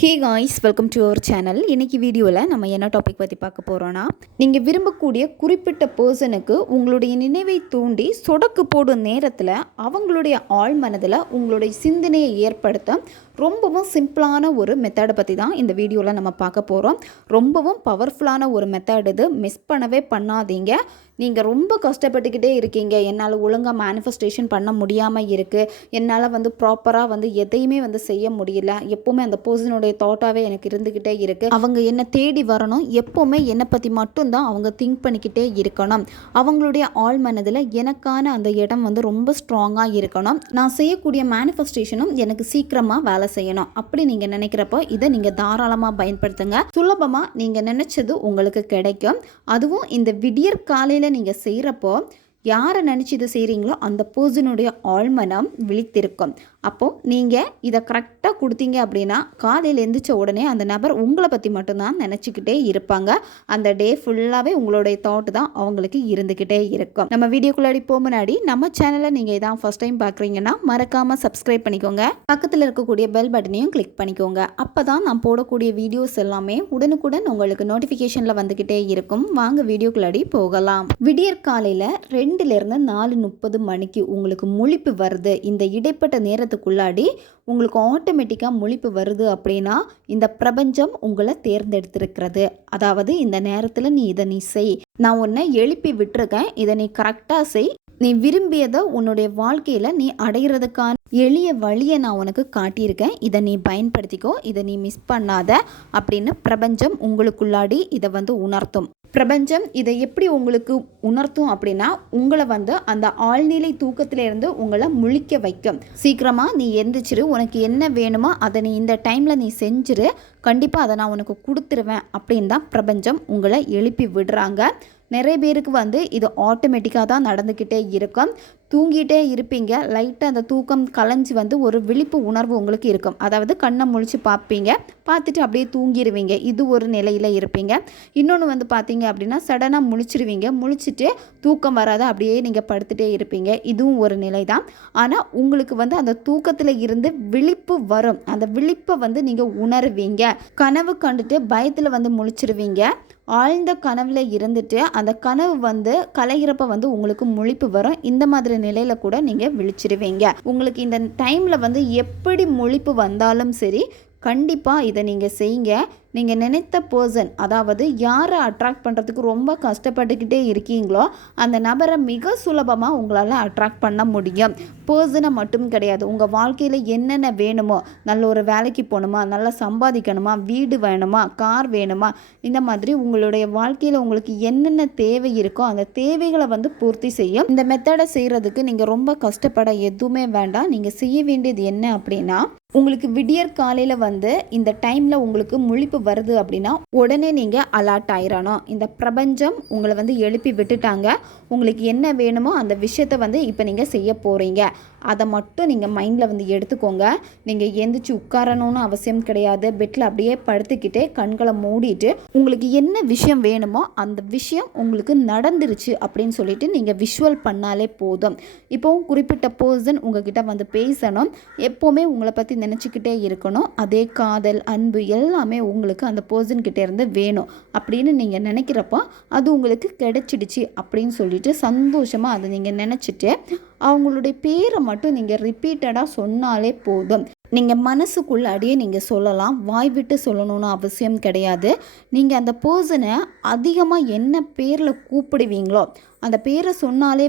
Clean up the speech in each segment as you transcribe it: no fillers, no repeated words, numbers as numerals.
Hey guys, welcome to our channel. இன்றைக்கி வீடியோவில் நம்ம என்ன டாபிக் பற்றி பார்க்க போகிறோன்னா, நீங்கள் விரும்பக்கூடிய குறிப்பிட்ட பர்சனுக்கு உங்களுடைய நினைவை தூண்டி சொடக்கு போடும் நேரத்தில் அவங்களுடைய ஆழ் மனதில் உங்களுடைய சிந்தனையை ஏற்படுத்த ரொம்பவும் சிம்பிளான ஒரு மெத்தடை பற்றி தான் இந்த வீடியோவில் நம்ம பார்க்க போகிறோம். ரொம்பவும் பவர்ஃபுல்லான ஒரு மெத்தட் இது. மிஸ் பண்ணவே பண்ணாதீங்க. நீங்கள் ரொம்ப கஷ்டப்பட்டுக்கிட்டே இருக்கீங்க, என்னால் ஒழுங்காக மேனிஃபெஸ்டேஷன் பண்ண முடியாமல் இருக்குது, என்னால் ப்ராப்பராக எதையுமே செய்ய முடியல, எப்போவுமே அந்த பர்சனுடைய தாட்டாகவே எனக்கு இருந்துக்கிட்டே இருக்குது, அவங்க என்னை தேடி வரணும், எப்போவுமே என்னை பற்றி மட்டும்தான் அவங்க திங்க் பண்ணிக்கிட்டே இருக்கணும், அவங்களுடைய ஆழ் மனதில் எனக்கான அந்த இடம் ரொம்ப ஸ்ட்ராங்காக இருக்கணும், நான் செய்யக்கூடிய மேனிஃபெஸ்டேஷனும் எனக்கு சீக்கிரமாக வேலை செய்யணும் அப்படி நீங்கள் நினைக்கிறப்போ இதை நீங்கள் தாராளமாக பயன்படுத்துங்க. சுலபமாக நீங்கள் நினச்சது உங்களுக்கு கிடைக்கும். அதுவும் இந்த விடியற் காலையில் நீங்கள் செய்கிறப்போ யாரை நினச்சி இதை செய்கிறீங்களோ அந்த பர்சனுடைய ஆழ்மனம் விழித்திருக்கும். அப்போது நீங்கள் இதை கரெக்டாக கொடுத்தீங்க அப்படின்னா காலையில் எழுந்திரிச்ச உடனே அந்த நபர் உங்களை பற்றி மட்டும்தான் நினச்சிக்கிட்டே இருப்பாங்க. அந்த டே ஃபுல்லாகவே உங்களுடைய தாட் தான் அவங்களுக்கு இருந்துக்கிட்டே இருக்கும். நம்ம வீடியோக்குள்ளாடி போக முன்னாடி நம்ம சேனலை நீங்கள் இதான் ஃபஸ்ட் டைம் பார்க்குறீங்கன்னா மறக்காமல் சப்ஸ்கிரைப் பண்ணிக்கோங்க. பக்கத்தில் இருக்கக்கூடிய பெல் பட்டனையும் கிளிக் பண்ணிக்கோங்க. அப்போ தான் நான் போடக்கூடிய வீடியோஸ் எல்லாமே உடனுக்குடன் உங்களுக்கு நோட்டிஃபிகேஷனில் வந்துக்கிட்டே இருக்கும். வாங்க வீடியோக்குள்ளாடி போகலாம். விடியற் காலையில் 2லேருந்து 4:30 மணிக்கு உங்களுக்கு முழிப்பு வருது. இந்த இடைப்பட்ட நேரத்துக்குள்ளாடி உங்களுக்கு ஆட்டோமேட்டிக்காக முழிப்பு வருது அப்படின்னா இந்த பிரபஞ்சம் உங்களை தேர்ந்தெடுத்திருக்கிறது. அதாவது இந்த நேரத்தில் நீ செய், நான் உன்னை எழுப்பி விட்டுருக்கேன், இதை நீ கரெக்டாக செய், நீ விரும்பியதை உன்னுடைய வாழ்க்கையில் நீ அடைகிறதுக்கான எளிய வழியை நான் உனக்கு காட்டியிருக்கேன், இதை நீ பயன்படுத்திக்கோ, இதை நீ மிஸ் பண்ணாத அப்படின்னு பிரபஞ்சம் உங்களுக்குள்ளாடி இதை உணர்த்தும். பிரபஞ்சம் இதை எப்படி உங்களுக்கு உணர்த்தும் அப்படின்னா உங்களை அந்த ஆழ்நிலை தூக்கத்திலேருந்து உங்களை முழிக்க வைக்கும். சீக்கிரமாக நீ எந்திரிச்சிரு, உனக்கு என்ன வேணுமோ அதை நீ இந்த டைமில் நீ செஞ்சிரு, கண்டிப்பாக அதை நான் உனக்கு கொடுத்துருவேன் அப்படின்னு தான் பிரபஞ்சம் உங்களை எழுப்பி விடுறாங்க. நிறைய பேருக்கு இது ஆட்டோமேட்டிக்காக தான் நடந்துக்கிட்டே இருக்கும். தூங்கிட்டே இருப்பீங்க, லைட்டாக அந்த தூக்கம் கலைஞ்சி ஒரு விழிப்பு உணர்வு உங்களுக்கு இருக்கும். அதாவது கண்ணை முழிச்சு பார்ப்பீங்க, பார்த்துட்டு அப்படியே தூங்கிடுவீங்க, இது ஒரு நிலையில் இருப்பீங்க. இன்னொன்று பார்த்தீங்க அப்படின்னா சடனாக முழிச்சிருவீங்க, முழிச்சிட்டு தூக்கம் வராத அப்படியே நீங்கள் படுத்துகிட்டே இருப்பீங்க, இதுவும் ஒரு நிலை தான். ஆனால் உங்களுக்கு அந்த தூக்கத்தில் இருந்து விழிப்பு வரும், அந்த விழிப்பை நீங்கள் உணர்வீங்க. கனவு கண்டுட்டு பயத்தில் முழிச்சிருவீங்க, ஆழ்ந்த கனவில் இருந்துட்டு அந்த கனவு கலைகிறப்ப உங்களுக்கு முழிப்பு வரும். இந்த மாதிரி நிலையில் கூட நீங்கள் விழிச்சிருவீங்க. உங்களுக்கு இந்த டைமில் எப்படி முழிப்பு வந்தாலும் சரி கண்டிப்பாக இதை நீங்கள் செய்யுங்க. நீங்கள் நினைத்த பர்சன், அதாவது யாரை அட்ராக்ட் பண்ணுறதுக்கு ரொம்ப கஷ்டப்பட்டுக்கிட்டே இருக்கீங்களோ அந்த நபரை மிக சுலபமாக உங்களால் அட்ராக்ட் பண்ண முடியும். பர்சனை மட்டும் கிடையாது, உங்கள் வாழ்க்கையில் என்னென்ன வேணுமோ, நல்ல ஒரு வேலைக்கு போகணுமா, நல்லா சம்பாதிக்கணுமா, வீடு வேணுமா, கார் வேணுமா, இந்த மாதிரி உங்களுடைய வாழ்க்கையில் உங்களுக்கு என்னென்ன தேவை இருக்கோ அந்த தேவைகளை பூர்த்தி செய்யும். இந்த மெத்தடை செய்கிறதுக்கு நீங்கள் ரொம்ப கஷ்டப்பட எதுவுமே வேண்டாம். நீங்கள் செய்ய வேண்டியது என்ன அப்படின்னா, உங்களுக்கு விடியற் காலையில் இந்த டைமில் உங்களுக்கு முழிப்பு வருது அப்படின்னா உடனே நீங்கள் அலர்ட் ஆயிடணும். இந்த பிரபஞ்சம் உங்களை எழுப்பி விட்டுட்டாங்க, உங்களுக்கு என்ன வேணுமோ அந்த விஷயத்தை இப்போ நீங்கள் செய்ய போகிறீங்க, அதை மட்டும் நீங்கள் மைண்டில் எடுத்துக்கோங்க. நீங்கள் எந்திரிச்சு உட்காரணும்னு அவசியம் கிடையாது. பெட்டில் அப்படியே படுத்துக்கிட்டே கண்களை மூடிட்டு உங்களுக்கு என்ன விஷயம் வேணுமோ அந்த விஷயம் உங்களுக்கு நடந்துருச்சு அப்படின்னு சொல்லிட்டு நீங்கள் விஷுவல் பண்ணாலே போதும். இப்போவும் குறிப்பிட்ட பர்சன் உங்ககிட்ட பேசணும், எப்போவுமே உங்களை பற்றி நினச்சிக்கிட்டே இருக்கணும், அதே காதல் அன்பு எல்லாமே உங்களுக்கு அந்த பர்சன்கிட்ட இருந்து வேணும் அப்படின்னு நீங்கள் நினைக்கிறப்போ அது உங்களுக்கு கிடைச்சிடுச்சு அப்படின்னு சொல்லிட்டு சந்தோஷமாக அதை நீங்கள் நினச்சிட்டு அவங்களுடைய பேரை மட்டும் நீங்கள் ரிப்பீட்டடாக சொன்னாலே போதும். நீங்கள் மனசுக்குள்ளாடியே நீங்கள் சொல்லலாம், வாய் விட்டு சொல்லணும்னு அவசியம் கிடையாது. நீங்கள் அந்த பர்சனை அதிகமாக என்ன பேரில் கூப்பிடுவீங்களோ அந்த பேரை சொன்னாலே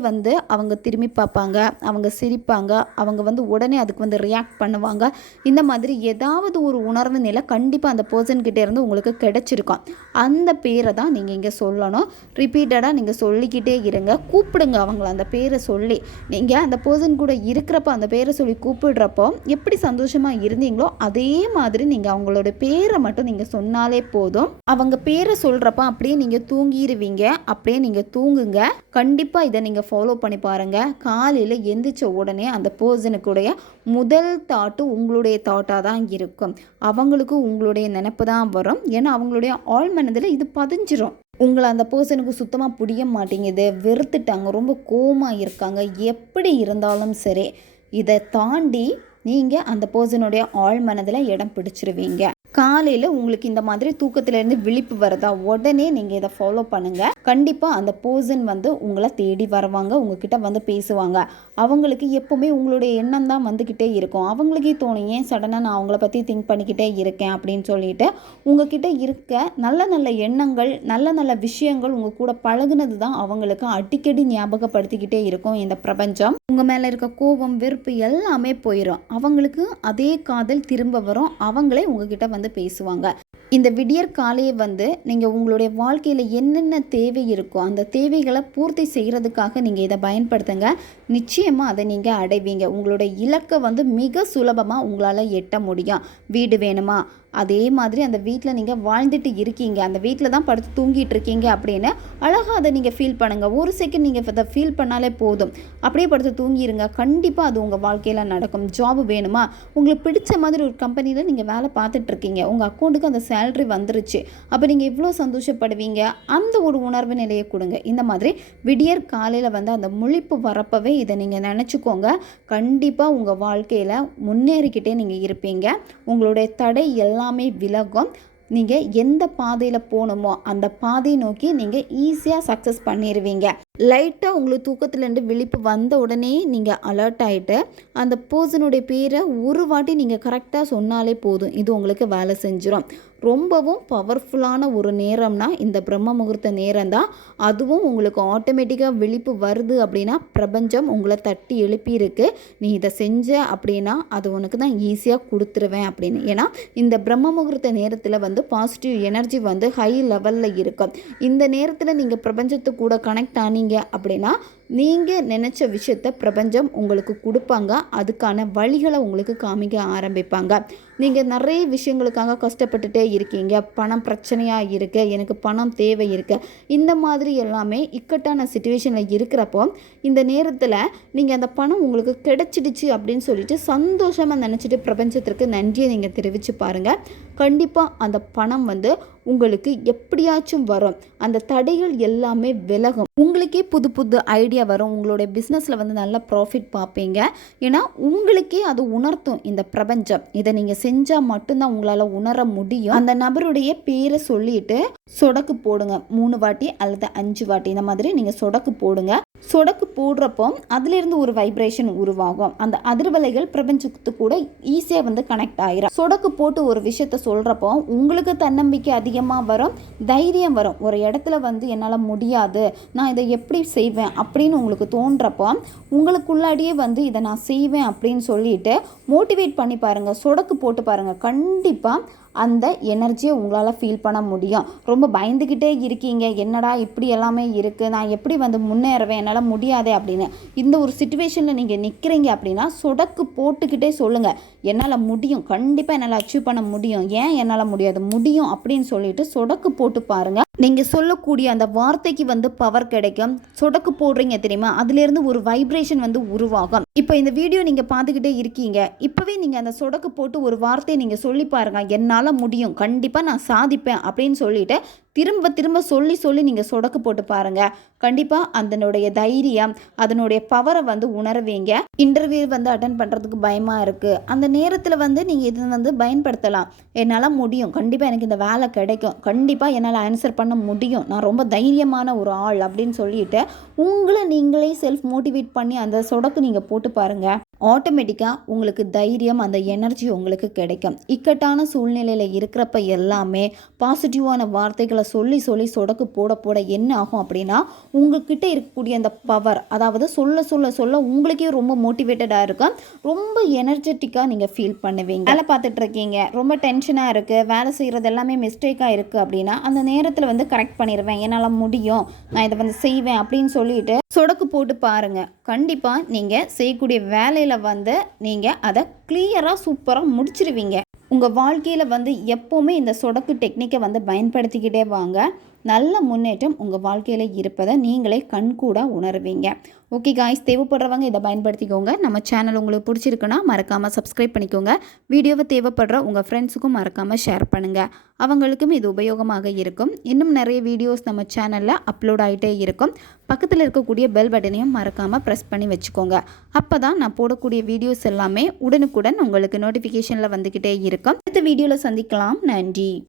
அவங்க திரும்பி பார்ப்பாங்க, அவங்க சிரிப்பாங்க, அவங்க உடனே அதுக்கு ரியாக்ட் பண்ணுவாங்க. இந்த மாதிரி ஏதாவது ஒரு உணர்வு நிலை கண்டிப்பாக அந்த பர்சன்கிட்ட இருந்து உங்களுக்கு கிடைச்சிருக்கும். அந்த பேரை தான் நீங்கள் இங்கே சொல்லணும். ரிப்பீட்டடாக நீங்கள் சொல்லிக்கிட்டே இருங்க, கூப்பிடுங்க அவங்கள அந்த பேரை சொல்லி. நீங்கள் அந்த பர்சன் கூட இருக்கிறப்ப அந்த பேரை சொல்லி கூப்பிடுறப்போ எப்படி சந்தோஷமாக இருந்தீங்களோ அதே மாதிரி நீங்கள் அவங்களோட பேரை மட்டும் நீங்கள் சொன்னாலே போதும். அவங்க பேரை சொல்கிறப்ப அப்படியே நீங்கள் தூங்கிடுவீங்க, அப்படியே நீங்கள் தூங்குங்க. கண்டிப்பாக இதை நீங்கள் ஃபாலோ பண்ணி பாருங்கள். காலையில் எந்திரிச்ச உடனே அந்த பர்சனுக்குடைய முதல் தாட்டு உங்களுடைய தாட்டாக தான் இருக்கும். அவங்களுக்கு உங்களுடைய நினைப்பு தான் வரும். ஏன்னா அவங்களுடைய ஆழ் மனதில் இது பதிஞ்சிரும். உங்களை அந்த பர்சனுக்கு சுத்தமாக பிடிக்க மாட்டேங்குது, வெறுத்துட்டாங்க, ரொம்ப கோவமாக இருக்காங்க, எப்படி இருந்தாலும் சரி இதை தாண்டி நீங்கள் அந்த பர்சனுடைய ஆழ் மனதில் இடம் பிடிச்சிருவீங்க. காலையில் உங்களுக்கு இந்த மாதிரி தூக்கத்திலேருந்து விழிப்பு வருதா, உடனே நீங்கள் இதை ஃபாலோ பண்ணுங்கள். கண்டிப்பாக அந்த பர்சன் வந்து உங்களை தேடி வருவாங்க, உங்ககிட்ட வந்து பேசுவாங்க. அவங்களுக்கு எப்போவுமே உங்களுடைய எண்ணம் தான் வந்துக்கிட்டே இருக்கும். அவங்களுக்கே தோணும், ஏன் சடனாக நான் அவங்கள பற்றி திங்க் பண்ணிக்கிட்டே இருக்கேன் அப்படின்னு சொல்லிட்டு. உங்ககிட்ட இருக்க நல்ல நல்ல எண்ணங்கள், நல்ல நல்ல விஷயங்கள், உங்கள் கூட பழகுனது தான் அவங்களுக்கு அடிக்கடி ஞாபகப்படுத்திக்கிட்டே இருக்கும் இந்த பிரபஞ்சம். உங்கள் மேலே இருக்க கோபம், வெறுப்பு எல்லாமே போயிடும். அவங்களுக்கு அதே காதல் திரும்ப வரும். அவங்களே உங்ககிட்ட வந்து பேசுவாங்க. இந்த விடியற் காலையை வந்து நீங்கள் உங்களுடைய வாழ்க்கையில் என்னென்ன தேவை இருக்கோ அந்த தேவைகளை பூர்த்தி செய்கிறதுக்காக நீங்கள் இதை பயன்படுத்துங்க. நிச்சயமாக அதை நீங்கள் அடைவீங்க. உங்களுடைய இலக்கை வந்து மிக சுலபமாக உங்களால் எட்ட முடியும். வீடு வேணுமா, அதே மாதிரி அந்த வீட்டில் நீங்கள் வாழ்ந்துட்டு இருக்கீங்க, அந்த வீட்டில் தான் படுத்து தூங்கிட்டு இருக்கீங்க அப்படின்னு அழகாக அதை நீங்கள் ஃபீல் பண்ணுங்கள். ஒரு செகண்ட் நீங்கள் அதை ஃபீல் பண்ணாலே போதும். அப்படியே படுத்து தூங்கிடுங்க. கண்டிப்பாக அது உங்கள் வாழ்க்கையில் நடக்கும். ஜாப் வேணுமா, உங்களுக்கு பிடிச்ச மாதிரி ஒரு கம்பெனியில் நீங்கள் வேலை பார்த்துட்ருக்கீங்க, உங்கள் அக்கௌண்ட்டுக்கு அந்த சேலரி வந்துருச்சு, அப்போ நீங்கள் எவ்வளோ சந்தோஷப்படுவீங்க. அந்த ஒரு உணர்வு நிலையை கொடுங்க. இந்த மாதிரி விடியற் காலையில் வந்து அந்த முழிப்பு வரப்பவே இதை நீங்கள் நினச்சிக்கோங்க. கண்டிப்பாக உங்கள் வாழ்க்கையில் முன்னேறிக்கிட்டே நீங்கள் இருப்பீங்க. உங்களுடைய தடை எல்லாமே விலகும். நீங்கள் எந்த பாதையில் போகணுமோ அந்த பாதையை நோக்கி நீங்கள் ஈஸியாக சக்ஸஸ் பண்ணிடுவீங்க. லைட்டாக உங்களுக்கு தூக்கத்துலேருந்து விழிப்பு வந்த உடனே நீங்கள் அலர்ட் ஆகிட்டு அந்த பர்சனுடைய பேரை ஒரு வாட்டி நீங்கள் கரெக்டாக சொன்னாலே போதும். இது உங்களுக்கு வேலை செஞ்சிடும். ரொம்பவும் பவர்ஃபுல்லான ஒரு நேரம்னா இந்த பிரம்ம முகூர்த்த நேரம் தான். அதுவும் உங்களுக்கு ஆட்டோமேட்டிக்காக விழிப்பு வருது அப்படின்னா பிரபஞ்சம் உங்களை தட்டி எழுப்பியிருக்கு, நீ இதை செஞ்ச அப்படின்னா அது உனக்கு தான் ஈஸியாக கொடுத்துருவேன் அப்படின்னு. ஏன்னா இந்த பிரம்ம முகூர்த்த நேரத்தில் வந்து பாசிட்டிவ் எனர்ஜி வந்து ஹை லெவலில் இருக்கும். இந்த நேரத்தில் நீங்கள் பிரபஞ்சத்து கூட கனெக்ட் ஆனீங்க அப்படின்னா நீங்கள் நினச்ச விஷயத்த பிரபஞ்சம் உங்களுக்கு கொடுப்பாங்க. அதுக்கான வழிகளை உங்களுக்கு காமிக்க ஆரம்பிப்பாங்க. நீங்கள் நிறைய விஷயங்களுக்காக கஷ்டப்பட்டுட்டே இருக்கீங்க, பணம் பிரச்சனையாக இருக்குது, எனக்கு பணம் தேவை இருக்குது, இந்த மாதிரி எல்லாமே இக்கட்டான சிச்சுவேஷனில் இருக்கிறப்போ இந்த நேரத்தில் நீங்கள் அந்த பணம் உங்களுக்கு கிடைச்சிடுச்சு அப்படின்னு சொல்லிட்டு சந்தோஷமாக நினச்சிட்டு பிரபஞ்சத்திற்கு நன்றியை நீங்கள் தெரிவித்து பாருங்கள். கண்டிப்பாக அந்த பணம் வந்து உங்களுக்கு எப்படியாச்சும் வரும். அந்த தடைகள் எல்லாமே விலகும். உங்களுக்கே புது புது ஐடியா வரும். உங்களுடைய பிஸ்னஸில் வந்து நல்ல ப்ராஃபிட் பார்ப்பீங்க. ஏன்னா உங்களுக்கே அது உணர்த்தும் இந்த பிரபஞ்சம். இதை நீங்கள் செஞ்சால் மட்டும்தான் உங்களால் உணர முடியும். அந்த நபருடைய பேரை சொல்லிட்டு சொடக்கு போடுங்க. 3 வாட்டி அல்லது 5 வாட்டி இந்த மாதிரி நீங்கள் சொடக்கு போடுங்க. சொடக்கு போடுறப்போ அதுலேருந்து ஒரு வைப்ரேஷன் உருவாகும். அந்த அதிர்வலைகள் பிரபஞ்சத்து கூட ஈஸியாக வந்து கனெக்ட் ஆகிரும். சொடக்கு போட்டு ஒரு விஷயத்த சொல்கிறப்போ உங்களுக்கு தன்னம்பிக்கை அதிகமாக வரும், தைரியம் வரும். ஒரு இடத்துல வந்து என்னால் முடியாது, நான் இதை எப்படி செய்வேன் அப்படின்னு உங்களுக்கு தோன்றப்போ உங்களுக்குள்ளாடியே வந்து இதை நான் செய்வேன் அப்படின்னு சொல்லிட்டு மோட்டிவேட் பண்ணி பாருங்கள், சொடக்கு போட்டு பாருங்கள். கண்டிப்பாக அந்த எனர்ஜியை உங்களால் ஃபீல் பண்ண முடியும். ரொம்ப பயந்துக்கிட்டே இருக்கீங்க, என்னடா இப்படி எல்லாமே இருக்குது, நான் எப்படி வந்து முன்னேறுவேன், என்னால் முடியாதே அப்படின்னு இந்த ஒரு சிச்சுவேஷனில் நீங்கள் நிற்கிறீங்க அப்படின்னா சொடக்கு போட்டுக்கிட்டே சொல்லுங்கள், என்னால் முடியும், கண்டிப்பாக என்னால் அச்சீவ் பண்ண முடியும், ஏன் என்னால் முடியாது, முடியும் அப்படின்னு சொல்லிட்டு சொடக்கு போட்டு பாருங்கள். நீங்கள் சொல்லக்கூடிய அந்த வார்த்தைக்கு வந்து பவர் கிடைக்கும். சொடக்கு போடுறீங்க தெரியுமா, அதுலேருந்து ஒரு வைப்ரேஷன் வந்து உருவாகும். இப்போ இந்த வீடியோ நீங்கள் பார்த்துக்கிட்டே இருக்கீங்க, இப்போவே நீங்கள் அந்த சொடக்கு போட்டு ஒரு வார்த்தையை நீங்கள் சொல்லி பாருங்கள், என்னால் முடியும், கண்டிப்பாக நான் சாதிப்பேன் அப்படின்னு சொல்லிட்டு திரும்ப திரும்ப சொல்லி நீங்கள் சொடக்கு போட்டு பாருங்கள். கண்டிப்பாக அதனுடைய தைரியம், அதனுடைய பவரை வந்து உணர்வீங்க. இன்டர்வியூ வந்து அட்டன் பண்ணுறதுக்கு பயமாக இருக்குது, அந்த நேரத்தில் வந்து நீங்கள் இதை வந்து பயன்படுத்தலாம். என்னால் முடியும், கண்டிப்பாக எனக்கு இந்த வேலை கிடைக்கும், கண்டிப்பாக என்னால் ஆன்சர் பண்ண முடியும், நான் ரொம்ப தைரியமான ஒரு ஆள் அப்படின்னு சொல்லிட்டு உங்களை நீங்களே செல்ஃப் மோட்டிவேட் பண்ணி அந்த சொடக்கு நீங்கள் போட்டு பாருங்கள். ஆட்டோமேட்டிக்காக உங்களுக்கு தைரியம், அந்த எனர்ஜி உங்களுக்கு கிடைக்கும். இக்கட்டான சூழ்நிலையில் இருக்கிறப்ப எல்லாமே பாசிட்டிவான வார்த்தைகளை சொல்லி சொடக்கு போட என்ன ஆகும் அப்படின்னா உங்ககிட்ட இருக்கக்கூடிய அந்த பவர், அதாவது சொல்ல உங்களுக்கே ரொம்ப மோட்டிவேட்டடாக இருக்கும், ரொம்ப எனர்ஜெட்டிக்காக நீங்கள் ஃபீல் பண்ணுவீங்க. வேலை பார்த்துட்டு இருக்கீங்க, ரொம்ப டென்ஷனாக இருக்குது, வேலை செய்கிறது எல்லாமே மிஸ்டேக்காக இருக்குது அப்படின்னா அந்த நேரத்தில் வந்து கரெக்ட் பண்ணிடுவேன், என்னால் முடியும், நான் இதை வந்து செய்வேன் அப்படின்னு சொல்லிட்டு சொடக்கு போட்டு பாருங்கள். கண்டிப்பாக நீங்கள் செய்யக்கூடிய வேலையில் வந்து நீங்கள் அதை கிளியராக சூப்பராக முடிச்சிருவீங்க. உங்கள் வாழ்க்கையில் வந்து எப்போவுமே இந்த சொடக்கு டெக்னிக்கை வந்து பயன்படுத்திக்கிட்டே வாங்க. நல்ல முன்னேற்றம் உங்கள் வாழ்க்கையில் இருப்பதை நீங்களே கண்கூட உணர்வீங்க. ஓகே காய்ஸ், தேவைப்படுறவங்க இதை பயன்படுத்திக்கோங்க. நம்ம சேனல் உங்களுக்கு பிடிச்சிருக்குன்னா மறக்காமல் சப்ஸ்கிரைப் பண்ணிக்கோங்க. வீடியோவை தேவைப்படுற உங்கள் ஃப்ரெண்ட்ஸுக்கும் மறக்காமல் ஷேர் பண்ணுங்கள். அவங்களுக்கும் இது உபயோகமாக இருக்கும். இன்னும் நிறைய வீடியோஸ் நம்ம சேனலில் அப்லோட் ஆகிட்டே இருக்கும். பக்கத்தில் இருக்கக்கூடிய பெல் பட்டனையும் மறக்காமல் ப்ரெஸ் பண்ணி வச்சுக்கோங்க. அப்போ தான் நான் போடக்கூடிய வீடியோஸ் எல்லாமே உடனுக்குடன் உங்களுக்கு நோட்டிஃபிகேஷனில் வந்துக்கிட்டே இருக்கும். அடுத்த வீடியோவில் சந்திக்கலாம். நன்றி.